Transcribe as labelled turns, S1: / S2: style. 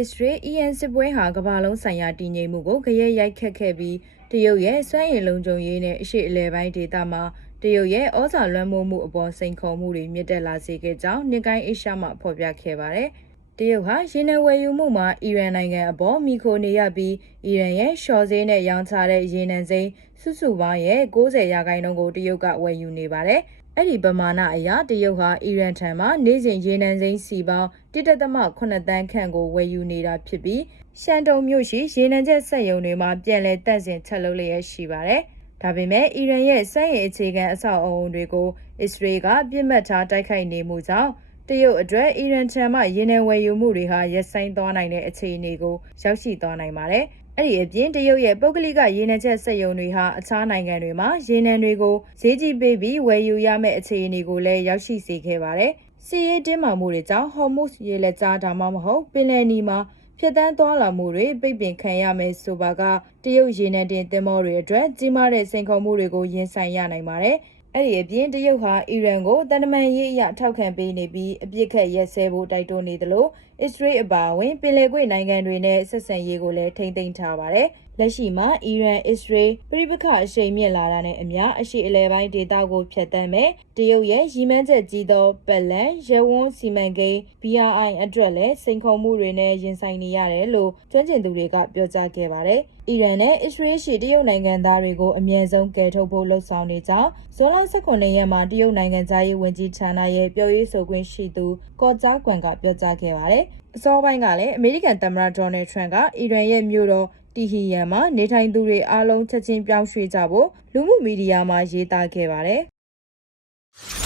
S1: အစ္စရေးအီရန်စစ်ပွဲဟာကမ္ဘာလုံးဆိုင်ရာတည်ငြိမ်မှုကိုကြရဲရိုက်ခတ်ခဲ့ပြီးတရုတ်ရဲ့စွမ်းရည်လုံခြုံရေးနဲ့အရှိအလဲပိုင်းဒေသမှာတရုတ်ရဲ့ဩဇာလွှမ်းမိုးမှုအပေါ်စိန်ခေါ်မှုတွေမြင့်တက်လာစေခဲ့ကြောင်းနှစ်ကိုင်းအေရှာမှဖော်ပြခဲ့ပါတယ်။ တရုတ်ဟာရေနံဝယ်ယူမှုမှာအီရန်နိုင်ငံအပေါ်မိခိုနေရပြီးအီရန်ရဲ့ရှော့ဈေးနဲ့ရောင်းချတဲ့ရေနံစိမ်းစုစုပေါင်းရဲ့90ရာခိုင်နှုန်းကိုတရုတ်ကဝယ်ယူနေပါတယ်။အဲ့ဒီပမာဏအရတရုတ်ဟာအီရန်ထံမှနေ့စဉ်ရေနံစိမ်းစီပေါင်း1.8တန်းခန့်ကိုဝယ်ယူနေတာဖြစ်ပြီးရှန်တုံမြို့ရှိရေနံချက်စက်ရုံတွေမှာပြန်လည်တန့်စင်ချက်လုပ်လျက်ရှိပါတယ်။ဒါပေမဲ့အီရန်ရဲ့စက်ရည်အခြေခံအဆောက်အအုံတွေကိုအစ္စရေးကပြစ်မှတ်ထားတိုက်ခိုက်နေမှုကြောင့် တရုတ်အတွက်အီရန်ထံမှရေနံဝယ်ယူမှုတွေဟာရပ်ဆိုင်းသွားနိုင်တဲ့အခြေအနေကိုရောက်ရှိသွားနိုင်ပါတယ်။အဲ့ဒီအပြင်တရုတ်ရဲ့ပုဂ္ဂလိကရေနံချက်စက်ရုံတွေဟာအခြားနိုင်ငံတွေမှာရေနံတွေကိုဈေးကြီးပေးပြီးဝယ်ယူရမယ့်အခြေအနေကိုလည်းရောက်ရှိစေခဲ့ပါတယ်။စီးရေးတင်းမာမှုတွေကြောင့်ဟော်မုစ်ရေလက်ကြားဒါမှမဟုတ်ပင်လယ်နီမှာဖြတ်တန်းသွားလာမှုတွေပိတ်ပင်ခံရမယ်ဆိုပါကတရုတ်ရေနံတင်သင်္ဘောတွေအတွက်ကြီးမားတဲ့စိန်ခေါ်မှုတွေကိုရင်ဆိုင်ရနိုင်ပါတယ်။ အဲ့ဒီအပြင်တရုတ်ဟာအီရန်ကိုတန်တမန်ရေးအရထောက်ခံပေးနေပြီးအပြစ်ခတ်ရက်စဲဖို့တိုက်တွန်းနေသလိုအစ္စရေးအပါအဝင်ပင်လယ်ကွေ့နိုင်ငံတွေနဲ့ဆက်ဆံရေးကိုလည်းထိမ့်သိမ်းထားပါတယ်။လက်ရှိမှာအီရန်အစ္စရေးပြည်ပခအရှိန်မြင့်လာတာနဲ့အမျှအရှိအလဲပိုင်းဒေသကိုဖျက်ဆီးမယ်တရုတ်ရဲ့ရီမန်းချက်ကြီးသောပတ်လန်ရဲဝန်းစီမံကိန်း BRI အတွက်လည်းစိန်ခေါ်မှုတွေနဲ့ရင်ဆိုင်နေရတယ်လို့ကျွမ်းကျင်သူတွေကပြောကြားခဲ့ပါတယ်။ အီရန်နဲ့အစ္စရေးရှိတရုတ်နိုင်ငံသားတွေကိုအမြင့်ဆုံးကယ်ထုတ်ဖို့လှုံ့ဆော်နေကြောင်းဇွန်လ18ရက်မှာတရုတ်နိုင်ငံသားရေးဝန်ကြီးဌာနရဲ့ပြောရေးဆိုခွင့်ရှိသူကော့ဂျာကွမ်ကပြောကြားခဲ့ပါတယ်။အစောပိုင်းကလည်းအမေရိကန်သမ္မတဒေါ်နယ်ထရန့်ကအီရန်ရဲ့မြို့တော်တီဟီယန်မှာနေထိုင်သူတွေအားလုံးချက်ချင်းပြောင်းရွှေ့ကြဖို့လူမှုမီဒီယာမှာရေးသားခဲ့ပါတယ်။